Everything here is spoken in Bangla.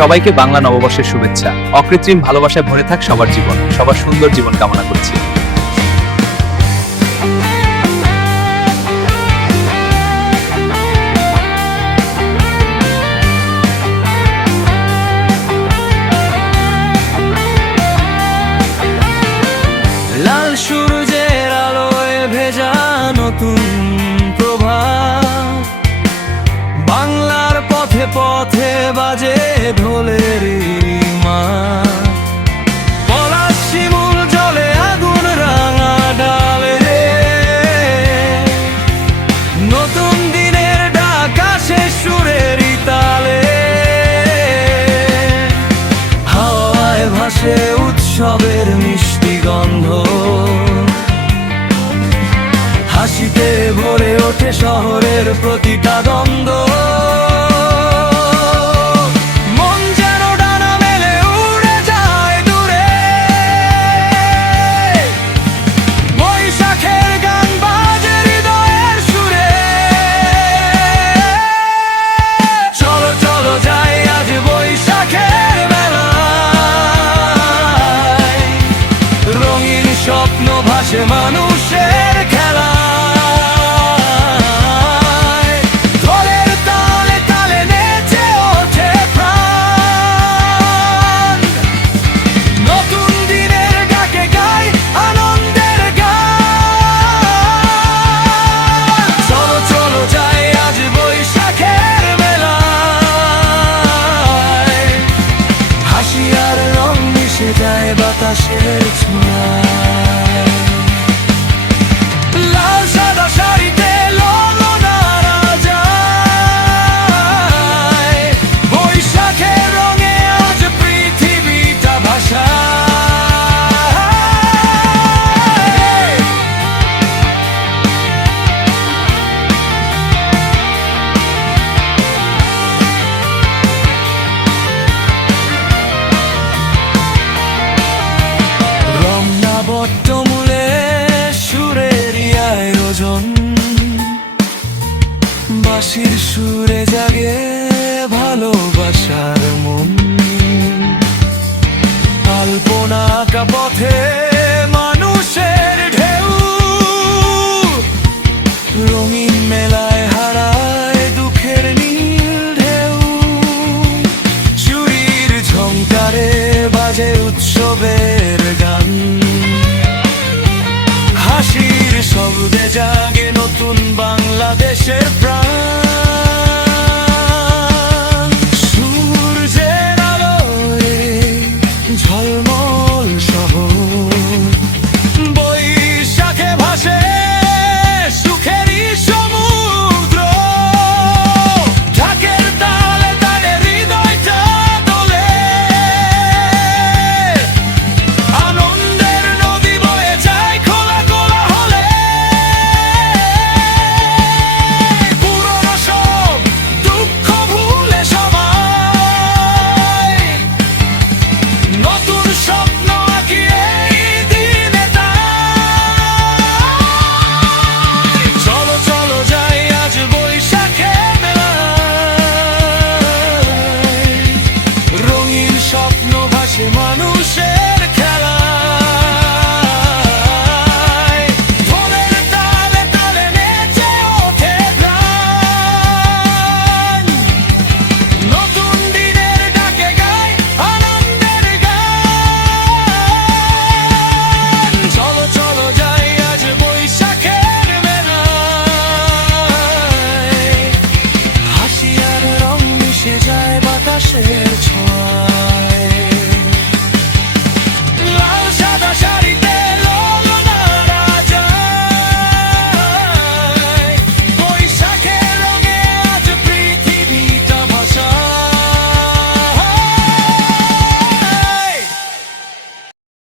সবাইকে বাংলা নববর্ষের শুভেচ্ছা। অকৃত্রিম ভালোবাসায় ভরে থাক সবার জীবন, সবার সুন্দর জীবন কামনা করছি। লাল সূর্যের আলোয় ভেজা নতুন প্রভাত, বাংলার পথে পথে বাজে ঢোলের মাত। পলাশ শিমুল জলে আগুন রাঙা ডালে, নতুন দিনের ডাক আসে সুরের তালে। হাওয়ায় ভাসে উৎসবের মিষ্টি গন্ধ, হাসিতে ভরে ওঠে শহরের প্রতিটা দ্বন্দ্ব। মন যেন ডানা মেলে উড়ে যায় দূরে, বৈশাখের গান বাজে হৃদয়ের সুরে। চলো চলো যাই আজ বৈশাখের মেলায়, রঙিন স্বপ্ন ভাসে মানুষের খেলা। বাতাসের ছোঁয়ায় লাল সাদা শাড়িতে ললনারা যায়, বৈশাখের রঙে আজ পৃথিবীটা ভাসায়। বটমূলে সুরের আয়োজন, বাঁশির সুরে জাগে ভালোবাসার মন। আলপনা আঁকা পথে মানুষের ঢেউ, রঙিন মেলায় হারায় দুঃখের নীল ঢেউ। চুরির ঝংকারে বাজে উৎসবের গান, হাসির শব্দে জাগে নতুন বাংলাদেশের প্রাণ। সূর্যের আলোয় ঝলমল শহর, বৈশাখে ভাসে সুখেরই সমুদ্র। ঢাকের তালে তালে হৃদয়টা দোলে, আনন্দের নদী বয়ে যায় খোলা খোলা হলে। পুরনো সব দুঃখ ভুলে সবাই, নতুন স্বপ্ন আঁকি এই দিনে তাই। চলো চলো যাই আজ বৈশাখে মেলায়, রঙিন স্বপ্ন ভাসে মানুষের